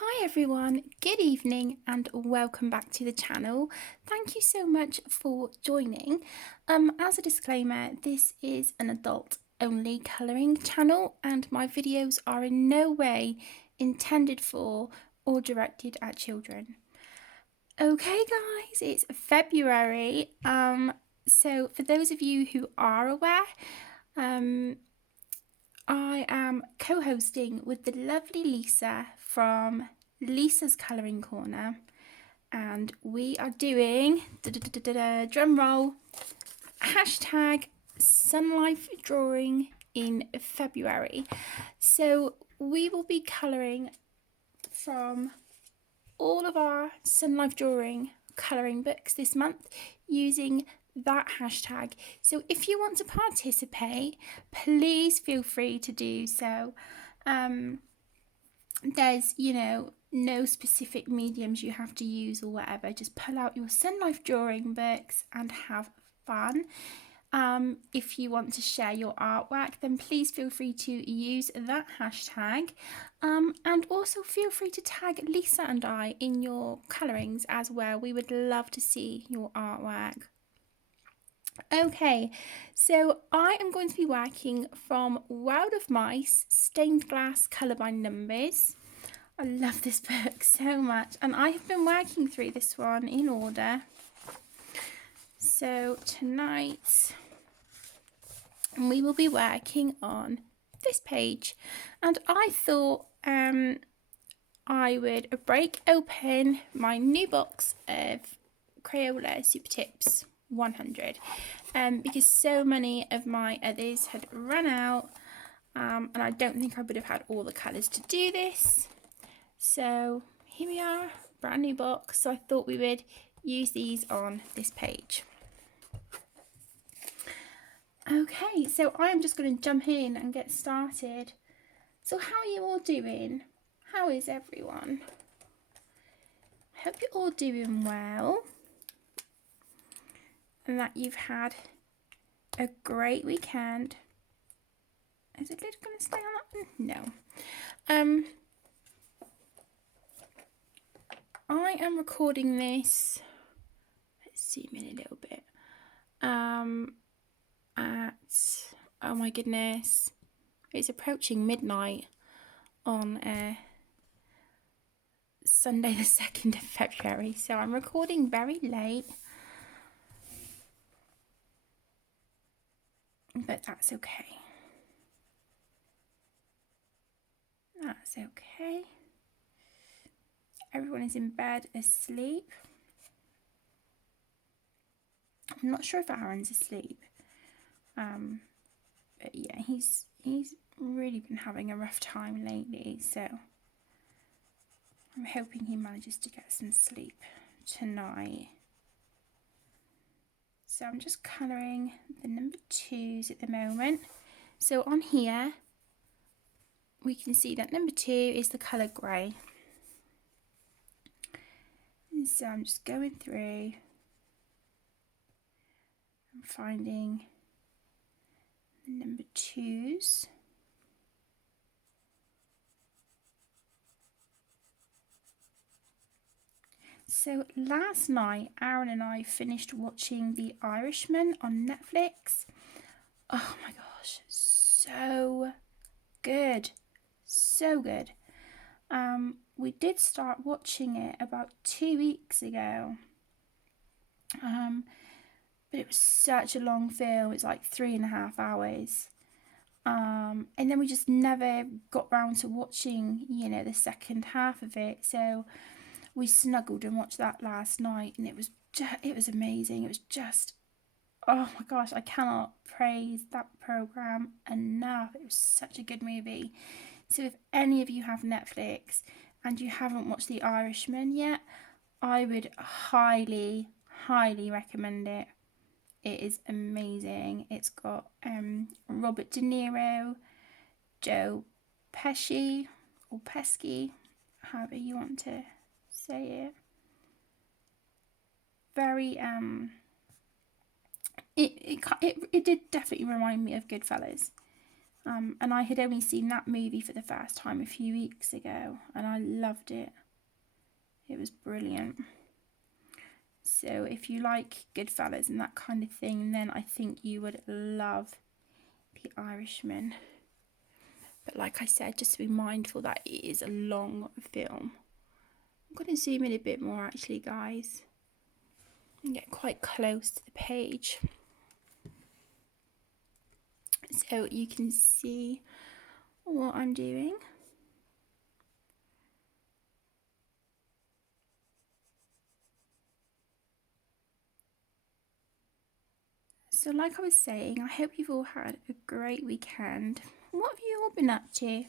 Hi everyone, good evening and welcome back to the channel. Thank you so much for joining. As a disclaimer, this is an adult only colouring channel and my videos are in no way intended for or directed at children. Okay guys, it's February. So for those of you who are aware, I am co-hosting with the lovely Lisa from Lisa's Colouring Corner, and we are doing drum roll hashtag Sunlife Drawing in February. So we will be colouring from all of our Sunlife Drawing colouring books this month using that hashtag. So if you want to participate, please feel free to do so. There's, no specific mediums you have to use or whatever. Just pull out your Sunlife Drawing books and have fun. If you want to share your artwork, then please feel free to use that hashtag. And also feel free to tag Lisa and I in your colourings as well. We would love to see your artwork. Okay, so I am going to be working from World of Mice, Stained Glass Colour by Numbers. I love this book so much, and I have been working through this one in order. So tonight we will be working on this page, and I thought I would break open my new box of Crayola Super Tips 100 because so many of my others had run out, and I don't think I would have had all the colours to do this. So here we are, brand new box. So I thought we would use these on this page. Okay, so I am just going to jump in and get started. So how are you all doing? How is everyone? I hope you're all doing well and that you've had a great weekend. Is the lid going to stay on that one? No. I am recording this, let's zoom in a little bit, at, oh my goodness, it's approaching midnight on Sunday the 2nd of February, so I'm recording very late, but that's okay. That's okay. Everyone is in bed asleep. I'm not sure if Aaron's asleep. But yeah, he's really been having a rough time lately, so I'm hoping he manages to get some sleep tonight. So I'm just colouring the number 2s at the moment. So on here, we can see that number 2 is the colour grey. And so I'm just going through and finding the number 2s. So last night, Aaron and I finished watching The Irishman on Netflix. Oh my gosh, so good. So good. We did start watching it about 2 weeks ago. But it was such a long film. It's like 3.5 hours. And then we just never got round to watching, the second half of it. So we snuggled and watched that last night, and it was amazing. It was just, oh my gosh, I cannot praise that program enough. It was such a good movie. So if any of you have Netflix and you haven't watched The Irishman yet, I would highly, highly recommend it. It is amazing. It's got Robert De Niro, Joe Pesci, or Pesky, however you want to say it. Very it did definitely remind me of Goodfellas. And I had only seen that movie for the first time a few weeks ago, and I loved it. It was brilliant. So if you like Goodfellas and that kind of thing, then I think you would love The Irishman. But like I said, just to be mindful that it is a long film. I'm going to zoom in a bit more actually, guys, and get quite close to the page so you can see what I'm doing. So like I was saying, I hope you've all had a great weekend. What have you all been up to?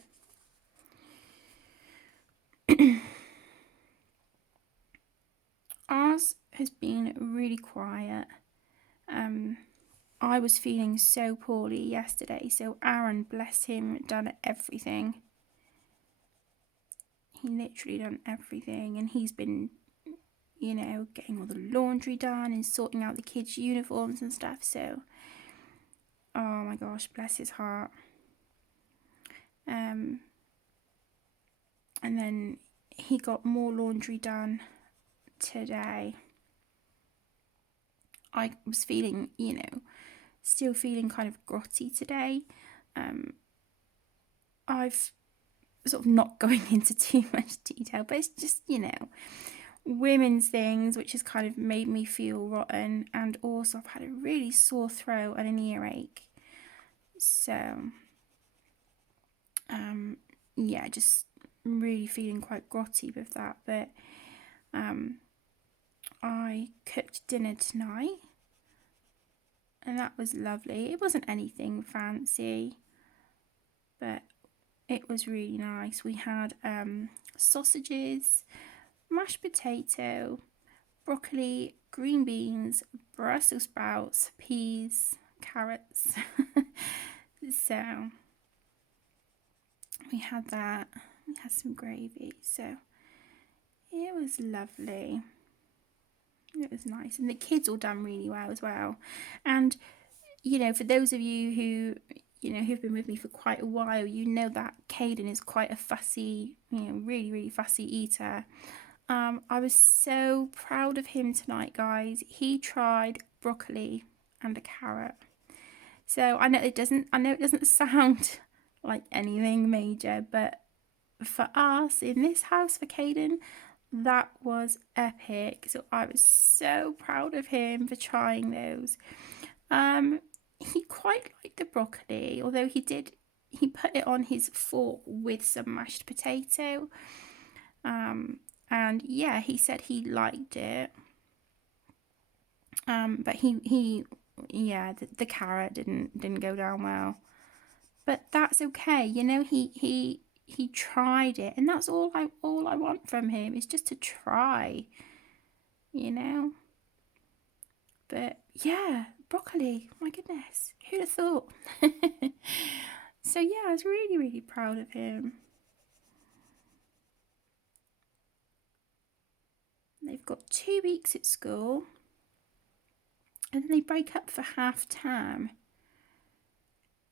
Ours has been really quiet. I was feeling so poorly yesterday, so Aaron, bless him, done everything. He literally done everything, and he's been, you know, getting all the laundry done and sorting out the kids' uniforms and stuff. So, oh my gosh, bless his heart. And then he got more laundry done today. I was feeling, you know, still feeling kind of grotty today. I've sort of not going into too much detail, but it's just, you know, women's things which has kind of made me feel rotten, and also I've had a really sore throat and an earache. So yeah, just really feeling quite grotty with that. But I cooked dinner tonight, and that was lovely. It wasn't anything fancy, but it was really nice. We had sausages, mashed potato, broccoli, green beans, Brussels sprouts, peas, carrots. So we had that. We had some gravy. So it was lovely. It was nice. And the kids all done really well as well. And, you know, for those of you who, you know, who've been with me for quite a while, you know that Caden is quite a fussy, you know, really, really fussy eater. I was so proud of him tonight, guys. He tried broccoli and a carrot. So I know it doesn't sound like anything major, but for us in this house, for Caden, that was epic. So I was so proud of him for trying those. He quite liked the broccoli, although he put it on his fork with some mashed potato. And yeah, he said he liked it. But the carrot didn't go down well. But that's okay. You know, he tried it, and that's all I want from him is just to try. You know. But yeah, broccoli. My goodness, who'd have thought? So yeah, I was really, really proud of him. They've got 2 weeks at school, and then they break up for half term.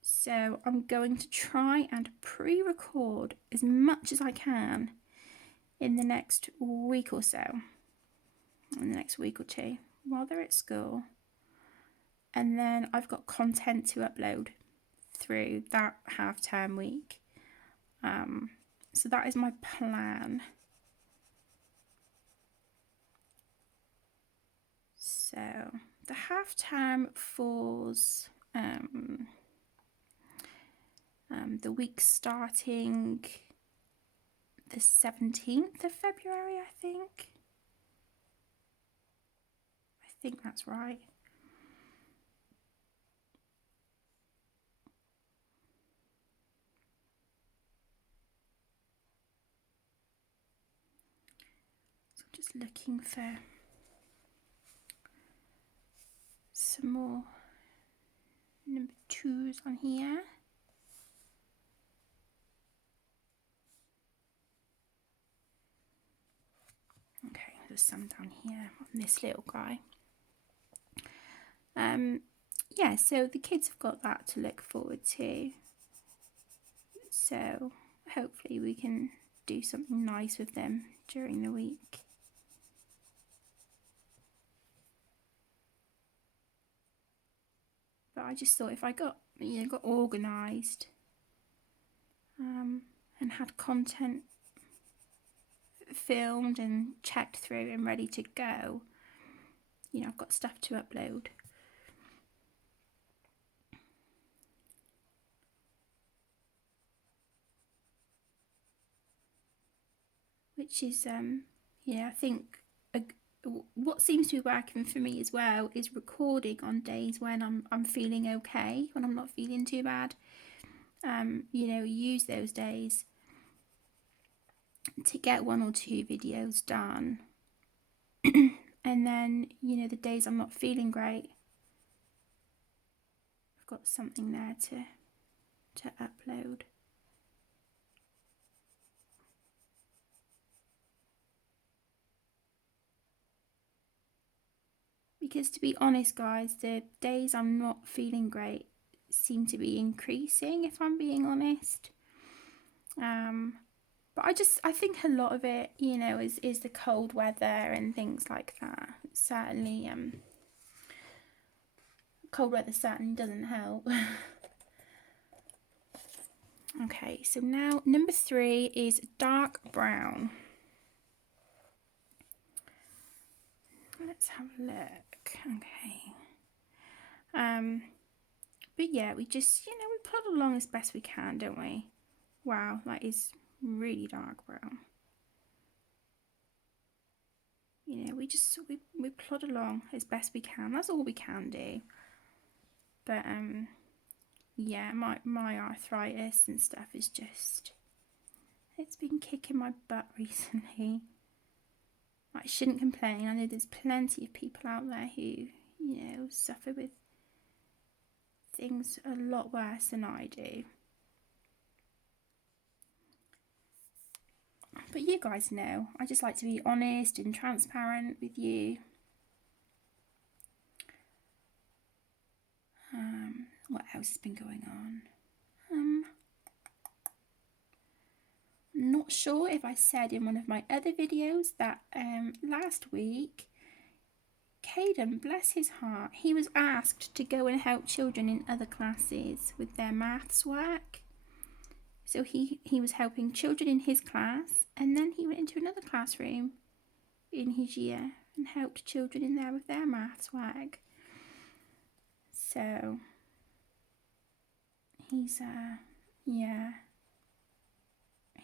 So I'm going to try and pre-record as much as I can in the next week or so, in the next week or two, while they're at school. And then I've got content to upload through that half-term week. So that is my plan. So the half-term falls the week starting the 17th of February, I think. I think that's right. So I'm just looking for some more number 2s on here. Okay, there's some down here on this little guy. Yeah, so the kids have got that to look forward to. So hopefully we can do something nice with them during the week. But I just thought if I got organised and had content filmed and checked through and ready to go, I've got stuff to upload. Which is, I think what seems to be working for me as well is recording on days when I'm feeling okay, when I'm not feeling too bad. Use those days to get 1 or 2 videos done. And then, the days I'm not feeling great, I've got something there to upload. Because to be honest, guys, the days I'm not feeling great seem to be increasing, if I'm being honest. But I think a lot of it, is the cold weather and things like that. Certainly, cold weather certainly doesn't help. Okay, so now number 3 is dark brown. Let's have a look. Okay. But yeah, we just, we plod along as best we can, don't we? Wow, that is really dark brown. We plod along as best we can. That's all we can do. But yeah, my arthritis and stuff is just, it's been kicking my butt recently. I shouldn't complain. I know there's plenty of people out there who, suffer with things a lot worse than I do. But you guys know, I just like to be honest and transparent with you. What else has been going on? Not sure if I said in one of my other videos that last week, Caden, bless his heart, he was asked to go and help children in other classes with their maths work. So he was helping children in his class, and then he went into another classroom in his year and helped children in there with their maths work. So he's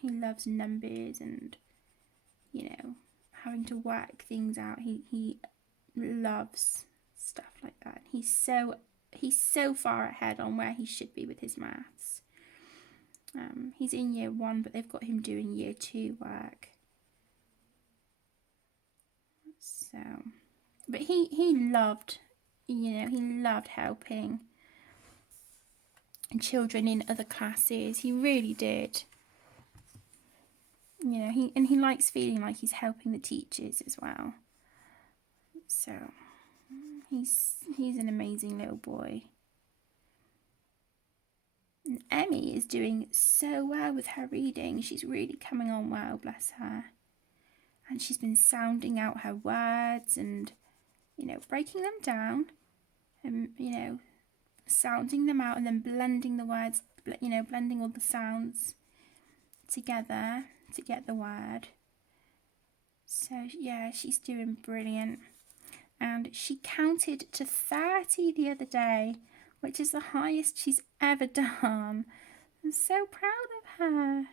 he loves numbers and having to work things out. He loves stuff like that. He's so far ahead on where he should be with his maths. He's in year 1, but they've got him doing year 2 work. So, but he loved, he loved helping children in other classes. He really did. He likes feeling like he's helping the teachers as well. So he's an amazing little boy. And Emmy is doing so well with her reading. She's really coming on well, bless her. And she's been sounding out her words and, breaking them down and, sounding them out and then blending the words, blending all the sounds together to get the word. So, yeah, she's doing brilliant. And she counted to 30 the other day, which is the highest she's ever done. I'm so proud of her.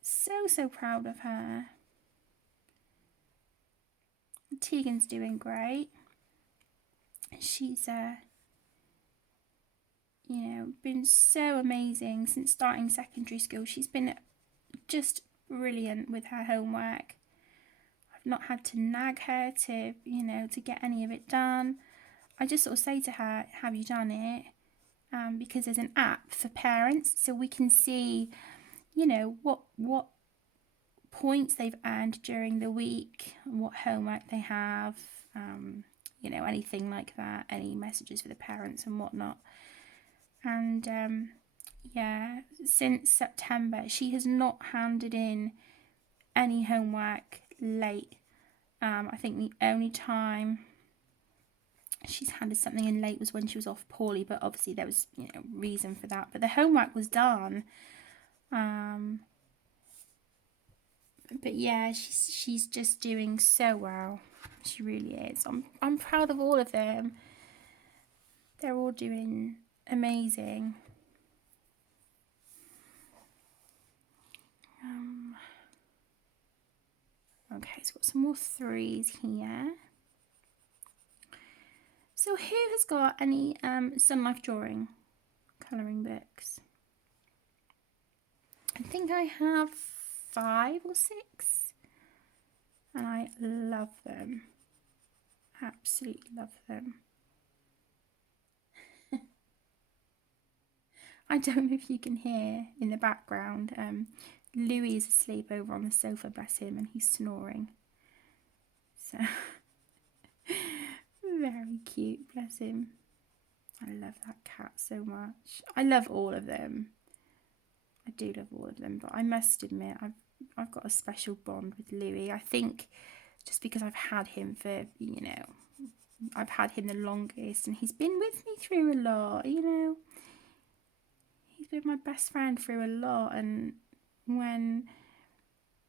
So proud of her. Tegan's doing great. She's, been so amazing since starting secondary school. She's been just brilliant with her homework. I've not had to nag her to get any of it done. I just sort of say to her, have you done it? Because there's an app for parents, so we can see, what points they've earned during the week, what homework they have, anything like that, any messages for the parents and whatnot. And yeah, since September, she has not handed in any homework late. I think the only time she's handed something in late was when she was off poorly, but obviously there was, you know, reason for that. But the homework was done. But yeah, she's just doing so well. She really is. I'm proud of all of them. They're all doing amazing. Okay, so got some more threes here. So who has got any Sunlife Drawing colouring books? I think I have 5 or 6, and I love them. Absolutely love them. I don't know if you can hear in the background. Louis is asleep over on the sofa, bless him, and he's snoring. So very cute, bless him. I love that cat so much. I love all of them. I do love all of them, but I must admit I've got a special bond with Louis. I think just because I've had him for, you know, I've had him the longest, and he's been with me through a lot, you know. He's been my best friend through a lot, and when,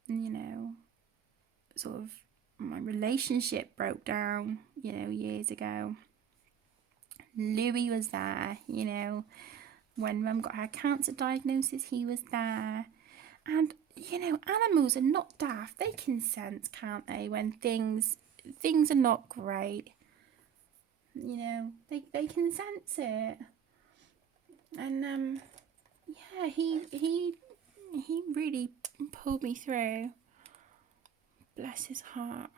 you know, sort of my relationship broke down, you know, years ago, Louis was there, you know. When Mum got her cancer diagnosis, he was there. And, you know, animals are not daft. They can sense, can't they, when things are not great. You know, they can sense it. And yeah, he really pulled me through. Bless his heart.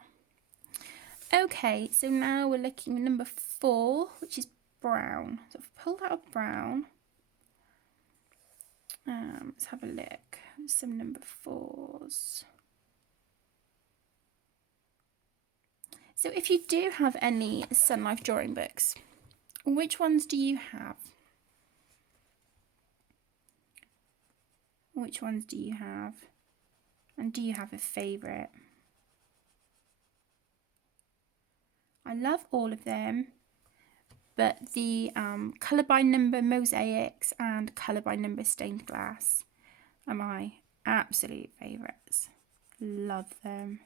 Okay, so now we're looking at number 4, which is brown. So I've pulled out a brown. Let's have a look. Some number 4s. So if you do have any Sunlife Drawing books, which ones do you have? Which ones do you have? And do you have a favourite? I love all of them, but the colour by number mosaics and colour by number stained glass are my absolute favourites. Love them.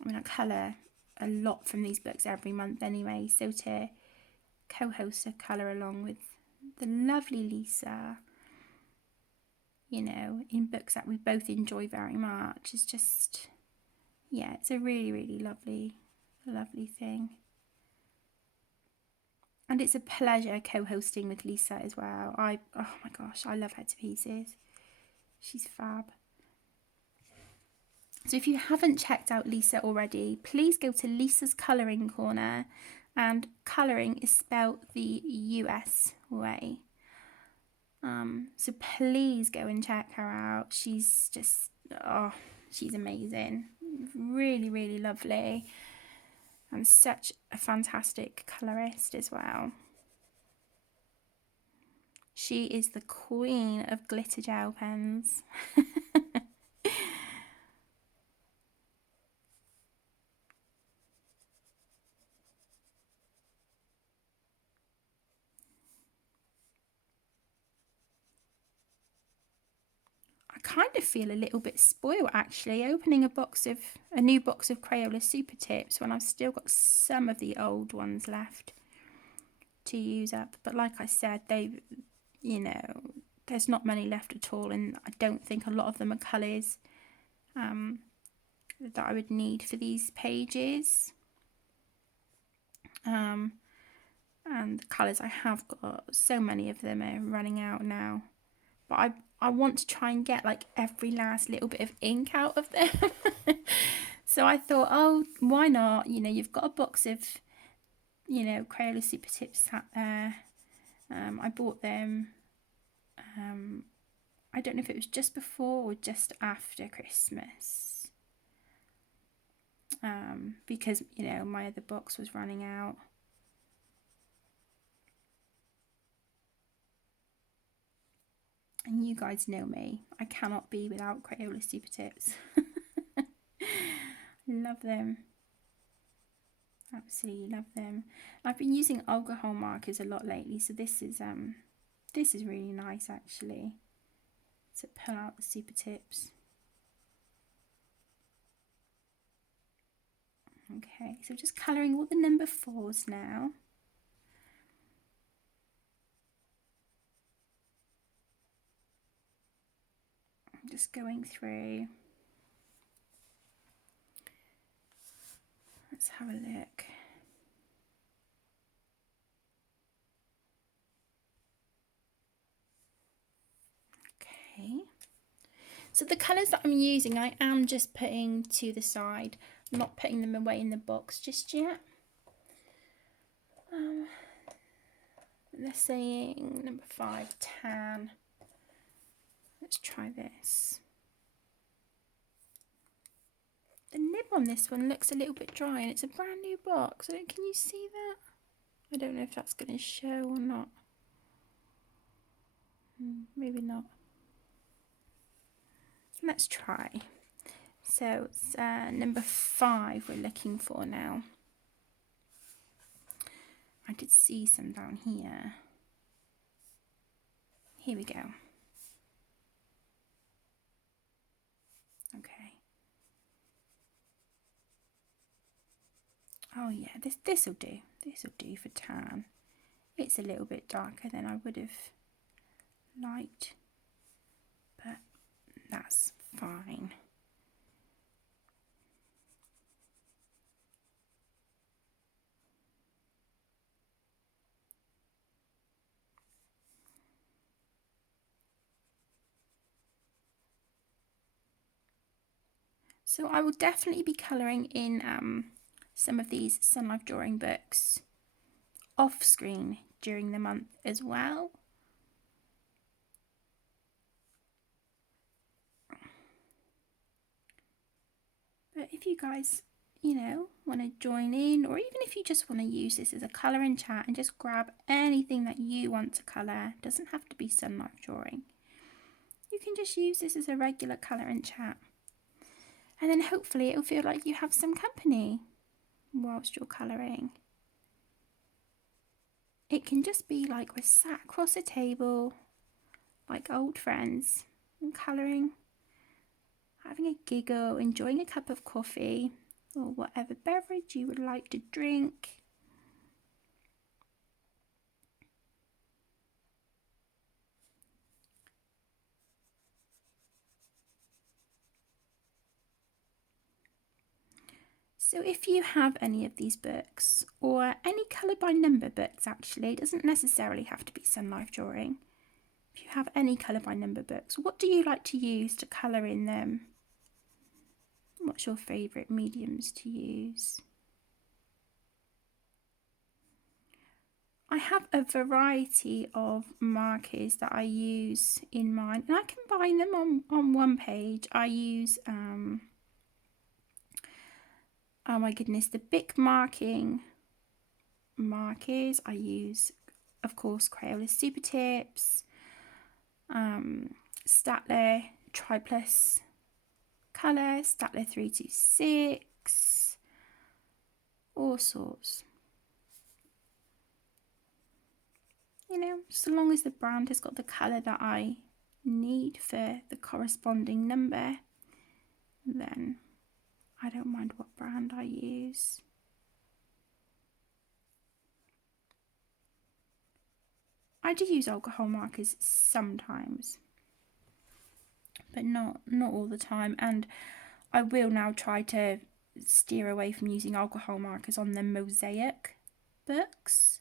I mean, I colour a lot from these books every month anyway, so to co-host a colour along with the lovely Lisa, you know, in books that we both enjoy very much, is just, yeah, it's a really, really lovely thing. And it's a pleasure co-hosting with Lisa as well. Oh my gosh, I love her to pieces. She's fab. So if you haven't checked out Lisa already, please go to Lisa's Colouring Corner, and colouring is spelled the US way. So please go and check her out. She's just, she's amazing. Really, really lovely. And such a fantastic colourist as well. She is the queen of glitter gel pens. I kind of feel a little bit spoiled actually, opening a new box of Crayola Super Tips when I've still got some of the old ones left to use up. But like I said, you know, there's not many left at all, and I don't think a lot of them are colours that I would need for these pages. And the colours I have got, so many of them are running out now. But I want to try and get like every last little bit of ink out of them. So I thought, oh, why not? You know, you've got a box of, you know, Crayola Super Tips sat there. I bought them. I don't know if it was just before or just after Christmas. because, you know, my other box was running out. And you guys know me, I cannot be without Crayola Super Tips. Love them. Absolutely love them. I've been using alcohol markers a lot lately, so this is really nice actually, to pull out the Super Tips. Okay, so just colouring all the number 4s now. I'm just going through. Let's have a look. Okay. So the colours that I'm using, I am just putting to the side, not putting them away in the box just yet. They're saying number 5, tan. Let's try this. The nib on this one looks a little bit dry, and it's a brand new box. Can you see that? I don't know if that's going to show or not. Maybe not. Let's try. So it's number 5 we're looking for now. I did see some down here. Here we go. Okay. Oh yeah, this'll do. This'll do for tan. It's a little bit darker than I would have liked, but that's fine. So I will definitely be colouring in some of these Sunlife Drawing books off screen during the month as well. But if you guys, you know, want to join in, or even if you just want to use this as a colour and chat and just grab anything that you want to colour, doesn't have to be Sunlife Drawing. You can just use this as a regular colour and chat. And then hopefully it'll feel like you have some company whilst you're colouring. It can just be like we're sat across a table like old friends and colouring, having a giggle, enjoying a cup of coffee or whatever beverage you would like to drink. So if you have any of these books, or any colour by number books actually, it doesn't necessarily have to be Sunlife Drawing. If you have any colour by number books, what do you like to use to colour in them? What's your favourite mediums to use? I have a variety of markers that I use in mine, and I combine them on one page. I use oh my goodness, the Bic markers. I use, of course, Crayola Super Tips, Staedtler Triplus Colour, Staedtler 326, all sorts. You know, so long as the brand has got the colour that I need for the corresponding number, then I don't mind what brand I use. I do use alcohol markers sometimes, but not all the time, and I will now try to steer away from using alcohol markers on the mosaic books,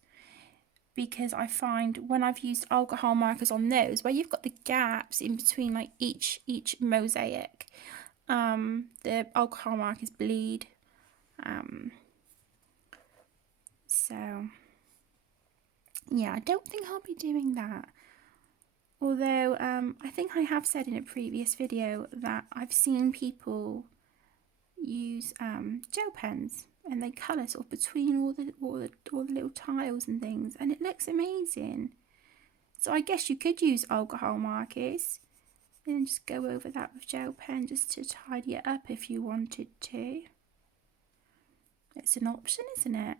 because I find when I've used alcohol markers on those, where you've got the gaps in between like each mosaic, the alcohol markers bleed. So yeah, I don't think I'll be doing that. Although I think I have said in a previous video that I've seen people use gel pens, and they colour sort of between all the little tiles and things, and it looks amazing. So I guess you could use alcohol markers and just go over that with gel pen just to tidy it up if you wanted to. It's an option, isn't it?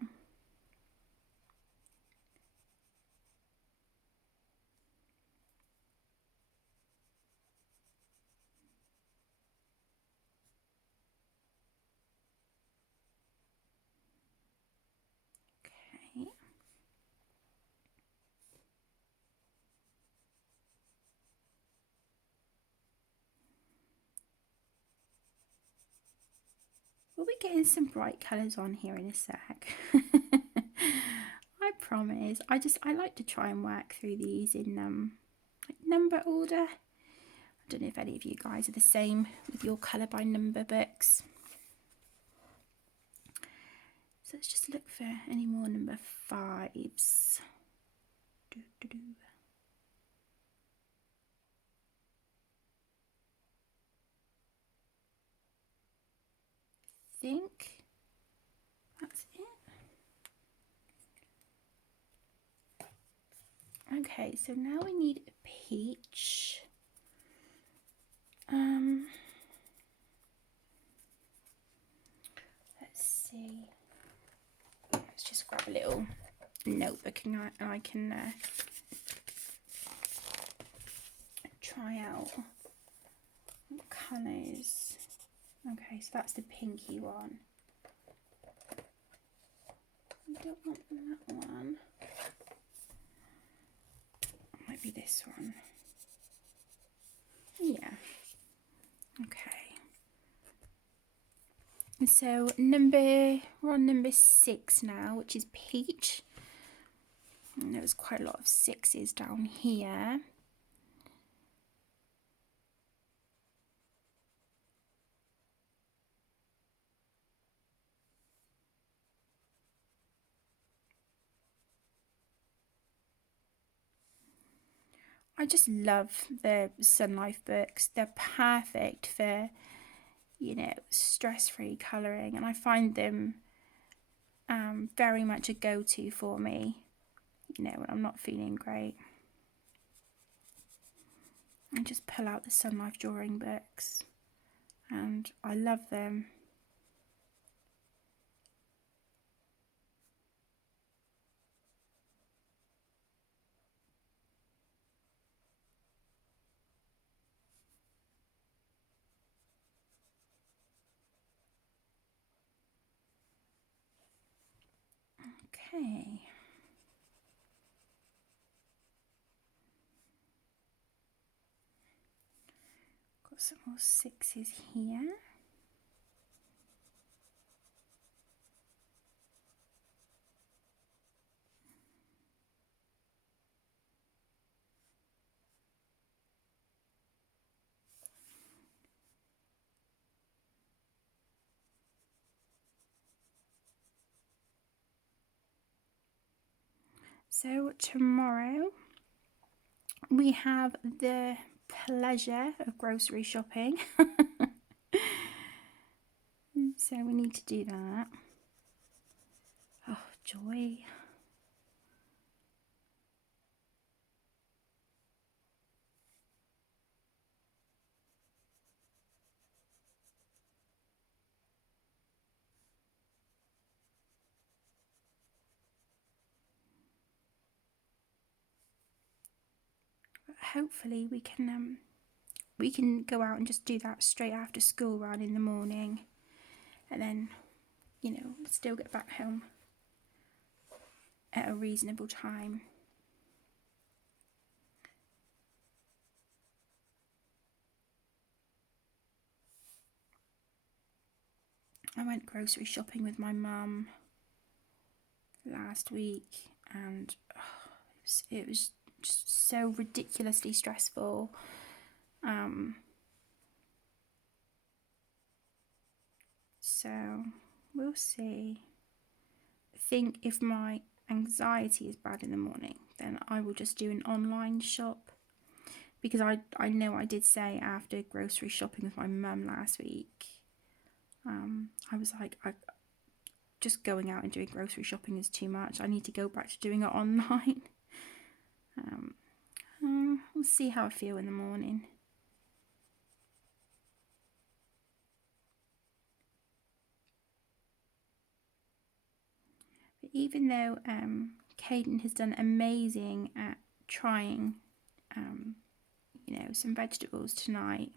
Okay. We'll be getting some bright colours on here in a sec. I promise. I like to try and work through these in like number order. I don't know if any of you guys are the same with your colour by number books. So let's just look for any more number 5s. I think that's it. Okay, so now we need a peach. Let's see. Let's just grab a little notebook and I can try out what colours. Okay, so that's the pinky one. I don't want that one. It might be this one. Yeah. Okay. So we're on number 6 now, which is peach. And there was quite a lot of 6s down here. I just love the Sunlife books. They're perfect for, you know, stress-free colouring, and I find them very much a go-to for me, you know, when I'm not feeling great. I just pull out the Sunlife Drawing books, and I love them. Okay. Got some more 6s here. So tomorrow we have the pleasure of grocery shopping. So we need to do that. Oh, joy. Hopefully we can go out and just do that straight after school run in the morning, and then, you know, still get back home at a reasonable time. I went grocery shopping with my mum last week, and it was just so ridiculously stressful. So we'll see. I think if my anxiety is bad in the morning, then I will just do an online shop, because I know I did say after grocery shopping with my mum last week, I was like, just going out and doing grocery shopping is too much. I need to go back to doing it online. We'll see how I feel in the morning. But even though Caden has done amazing at trying, some vegetables tonight,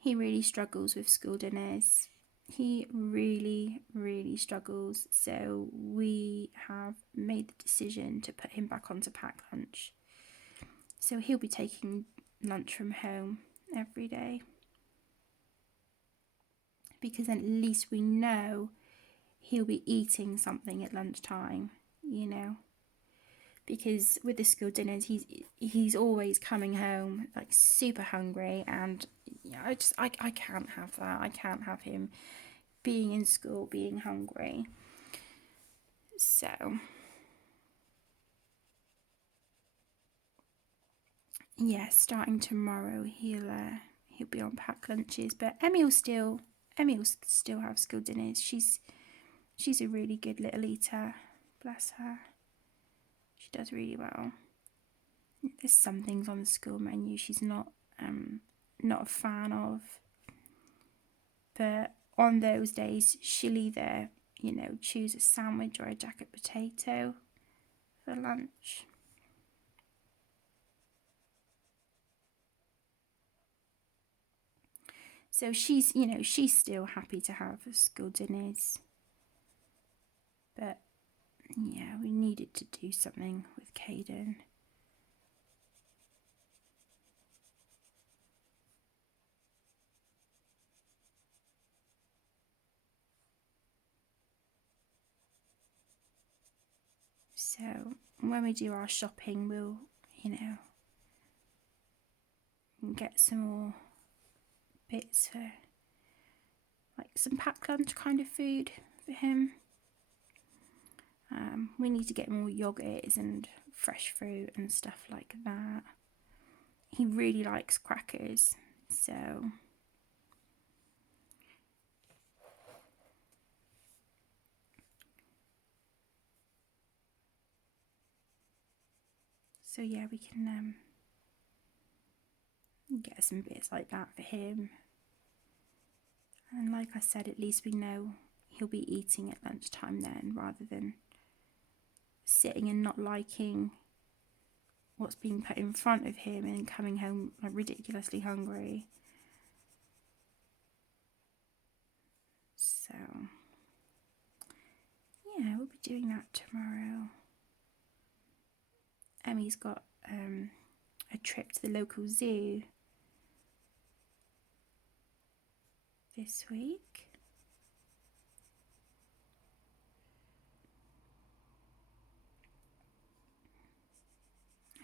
he really struggles with school dinners. He really, really struggles. So we have made the decision to put him back onto packed lunch. So he'll be taking lunch from home every day. Because then at least we know he'll be eating something at lunchtime, Because with the school dinners, he's always coming home like super hungry, and I can't have that. I can't have him being in school being hungry. So yeah, starting tomorrow he'll be on packed lunches, but Emmy will still have school dinners. She's a really good little eater, bless her. She does really well. There's some things on the school menu she's not a fan of, but on those days she'll either choose a sandwich or a jacket potato for lunch. So she's still happy to have school dinners, but yeah, we needed to do something with Caden. So when we do our shopping, we'll get some more bits for like some packed lunch kind of food for him. We need to get more yogurts and fresh fruit and stuff like that. He really likes crackers, so yeah, we can get some bits like that for him. And like I said, at least we know he'll be eating at lunchtime then, rather than sitting and not liking what's being put in front of him and coming home like ridiculously hungry. So yeah, we'll be doing that tomorrow. Emmy's got a trip to the local zoo this week.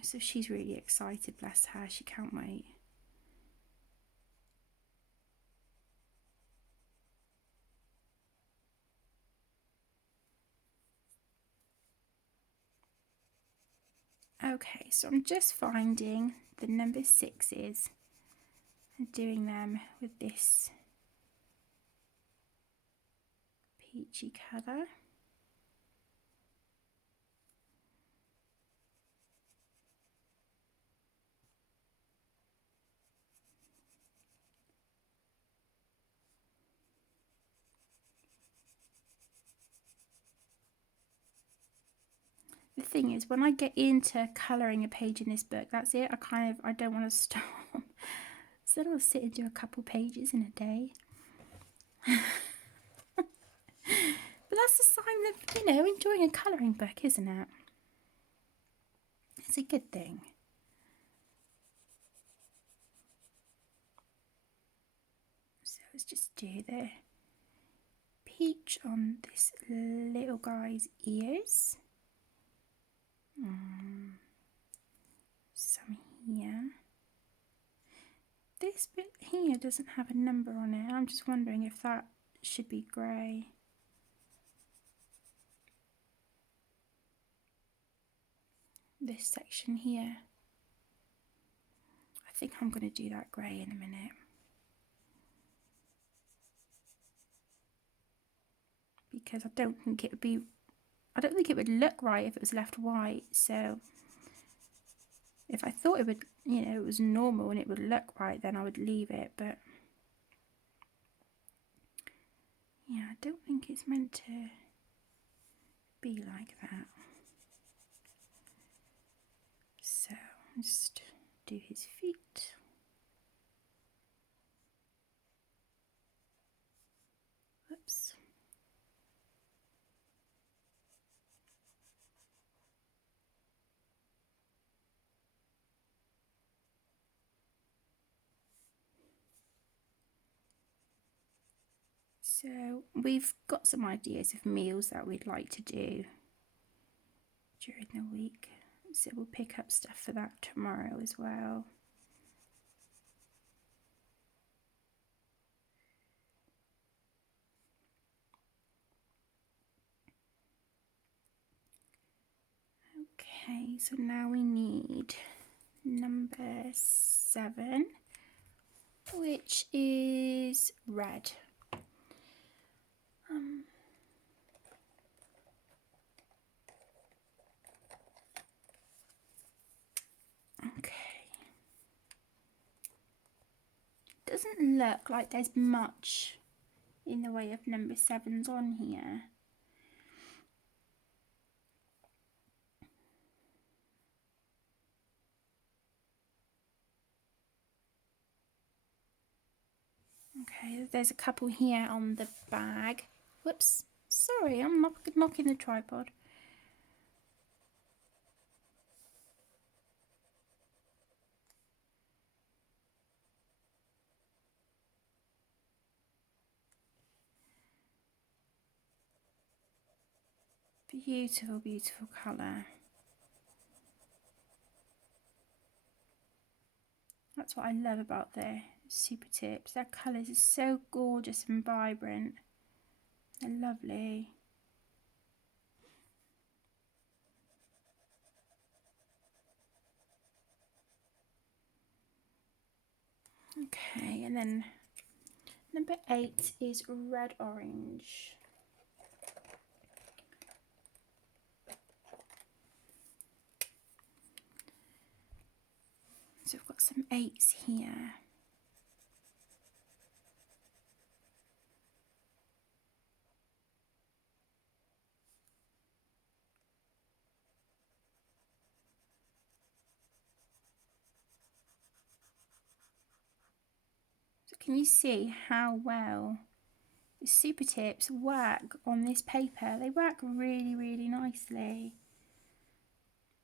So she's really excited, bless her. She can't wait. Okay, so I'm just finding the number 6s and doing them with this peachy colour. The thing is, when I get into colouring a page in this book, that's it. I don't want to stop. So I'll sit and do a couple pages in a day. But that's a sign of, enjoying a colouring book, isn't it? It's a good thing. So let's just do the peach on this little guy's ears. Some here. This bit here doesn't have a number on it. I'm just wondering if that should be grey. This section here. I think I'm going to do that grey in a minute. because I don't think it would look right if it was left white. So if I thought it would, you know, it was normal and it would look right, then I would leave it. But yeah, I don't think it's meant to be like that. So just do his feet. Oops. So we've got some ideas of meals that we'd like to do during the week. So we'll pick up stuff for that tomorrow as well. Okay, so now we need number 7, which is red. Okay. Doesn't look like there's much in the way of number 7s on here. Okay, there's a couple here on the bag. Whoops, sorry, I'm knocking the tripod. Beautiful, beautiful colour. That's what I love about the Super Tips. Their colours are so gorgeous and vibrant. They're lovely. Okay, and then number 8 is red orange. So we've got some 8s here. So can you see how well the Super Tips work on this paper? They work really, really nicely.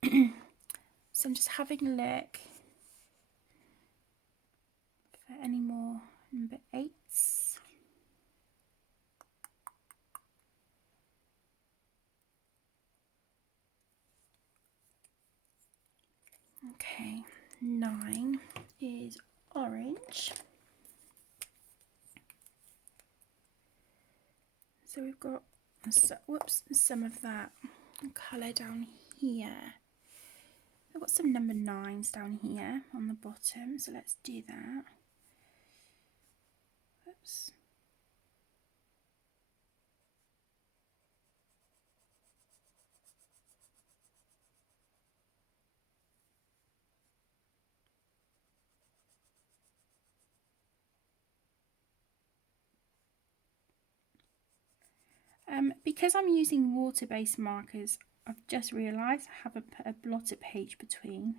So I'm just having a look for any more number 8s. Okay, 9 is orange. So we've got some of that colour down here. I've got some number 9s down here on the bottom, so let's do that. Oops. Because I'm using water-based markers, I've just realised I have a blotter page between.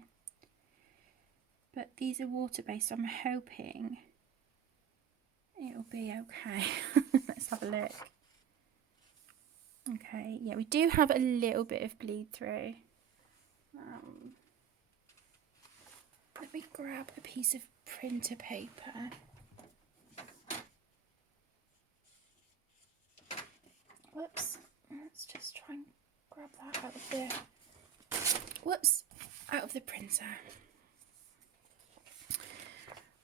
But these are water-based, so I'm hoping it'll be okay. Let's have a look. Okay, yeah, we do have a little bit of bleed through. Let me grab a piece of printer paper. Whoops, let's just try and grab that out of the printer.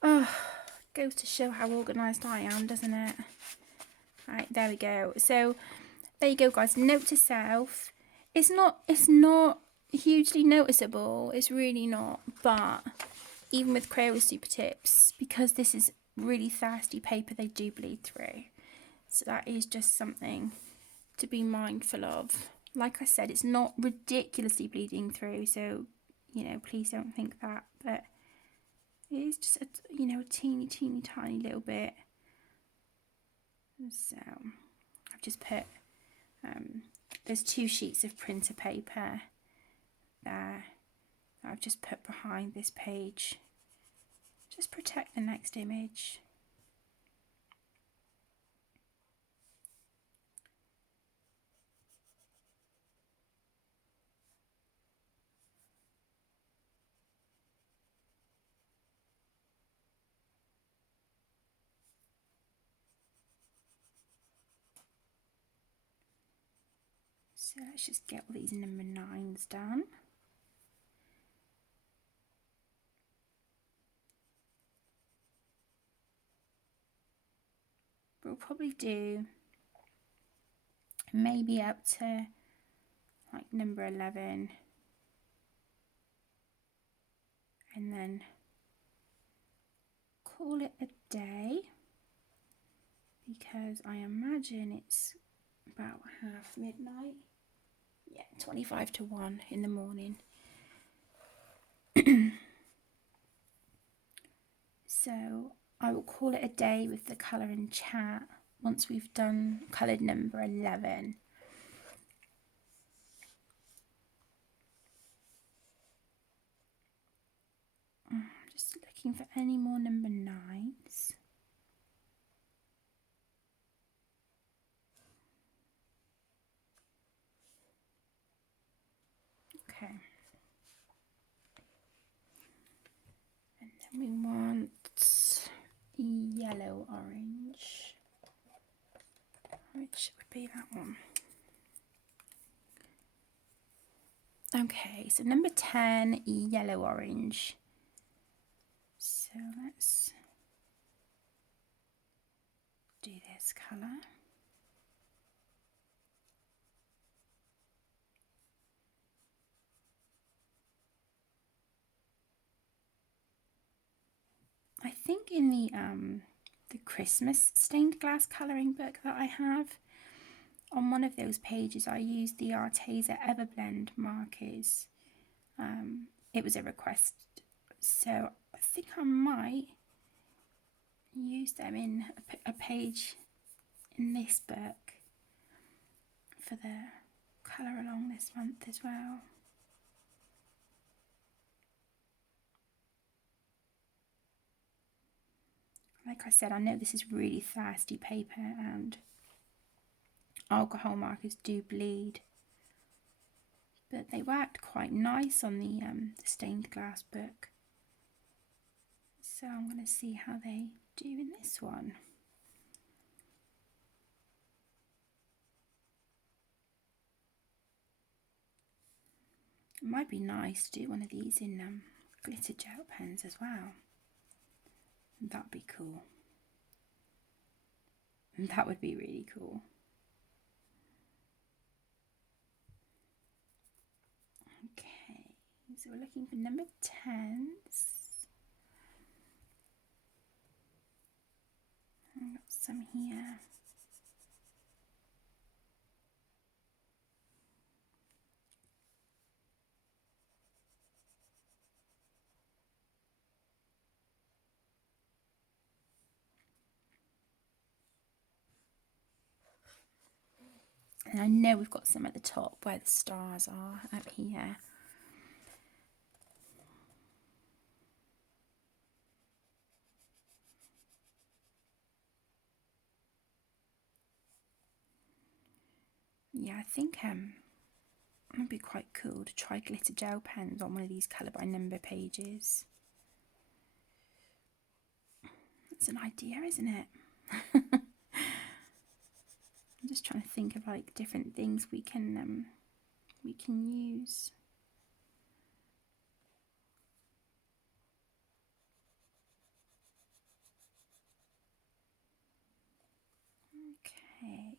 Oh, goes to show how organised I am, doesn't it? Right, there we go. So there you go, guys. Note to self. It's not hugely noticeable. It's really not. But even with Crayola Super Tips, because this is really thirsty paper, they do bleed through. So that is just something to be mindful of. Like I said, it's not ridiculously bleeding through, so, you know, please don't think that, but it is just a, you know, a teeny tiny little bit. So I've just put there's 2 sheets of printer paper there that I've just put behind this page. Just protect the next image. So let's just get all these number 9s done. We'll probably do maybe up to like number 11, and then call it a day, because I imagine it's about half midnight. Yeah, 25 to 1 in the morning. So I will call it a day with the colour and chat once we've done coloured number 11. Just looking for any more number 9s. Okay. And then we want yellow orange, which would be that one. Okay, so number 10, yellow orange. So let's do this colour. I think in the Christmas stained glass colouring book that I have, on one of those pages I used the Arteza Everblend markers. It was a request, so I think I might use them in a page in this book for the colour along this month as well. Like I said, I know this is really thirsty paper and alcohol markers do bleed, but they worked quite nice on the stained glass book. So I'm going to see how they do in this one. It might be nice to do one of these in glitter gel pens as well. That'd be cool. That would be really cool. Okay, so we're looking for number 10s. I've got some here. And I know we've got some at the top where the stars are up here. Yeah, I think it would be quite cool to try glitter gel pens on one of these colour by number pages. It's an idea, isn't it? I'm just trying to think of like different things we can use. Okay.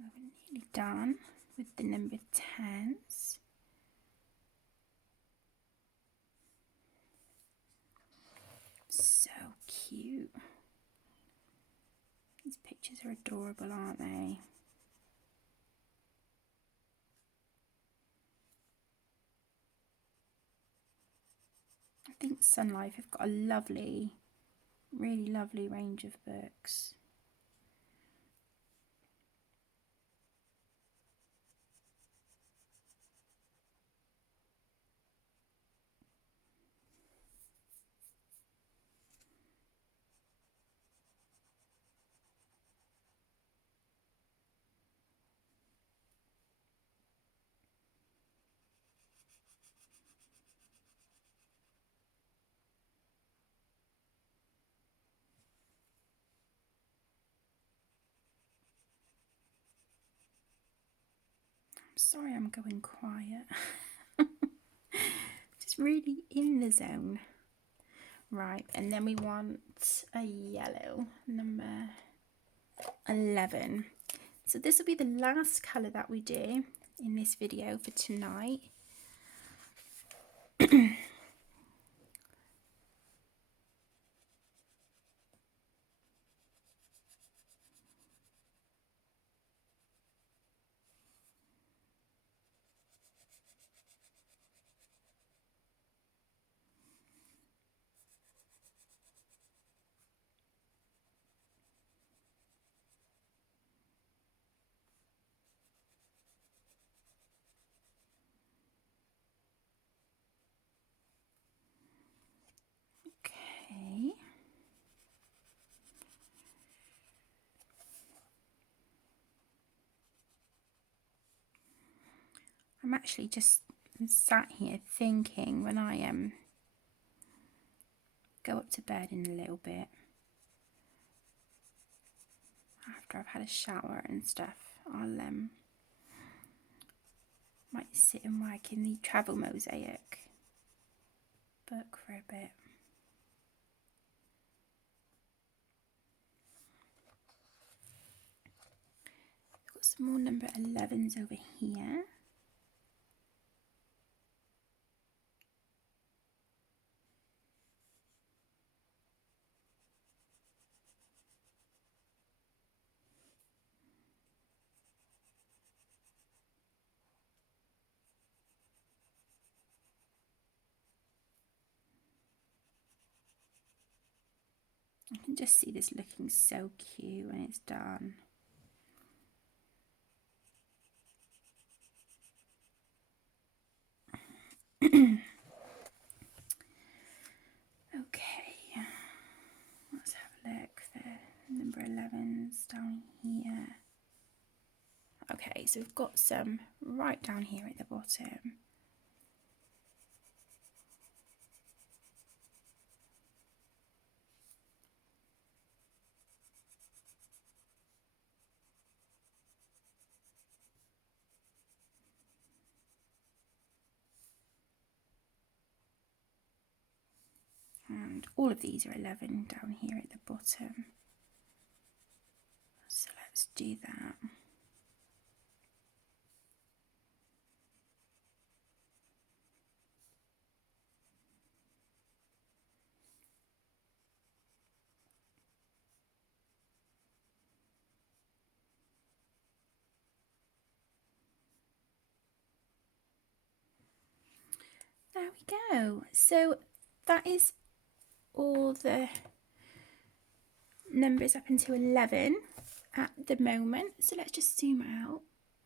We're nearly done with the number 10s. So cute. These pictures are adorable, aren't they? I think Sunlife have got a lovely, really lovely range of books. Sorry, I'm going quiet. Just really in the zone. Right, and then we want a yellow, number 11. So this will be the last colour that we do in this video for tonight. Okay. I'm actually just sat here thinking when I go up to bed in a little bit, after I've had a shower and stuff, I'll might sit and work in the travel mosaic book for a bit. I've got some more number 11s over here. I can just see this looking so cute when it's done. Okay, let's have a look for number 11s down here. Okay, so we've got some right down here at the bottom. And all of these are 11 down here at the bottom. So let's do that. There we go. So that is all the numbers up until 11 at the moment. So let's just zoom out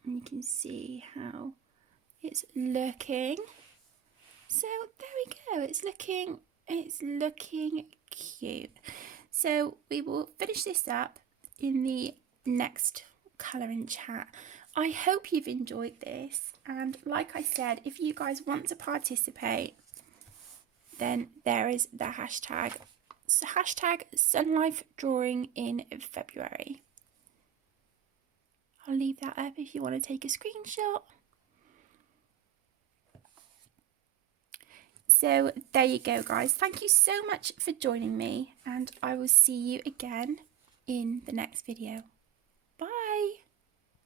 and you can see how it's looking. So there we go. It's looking cute. So we will finish this up in the next colouring chat. I hope you've enjoyed this, and like I said, if you guys want to participate, then there is the hashtag. So hashtag Sunlife Drawing in February. I'll leave that up if you want to take a screenshot. So there you go, guys. Thank you so much for joining me, and I will see you again in the next video.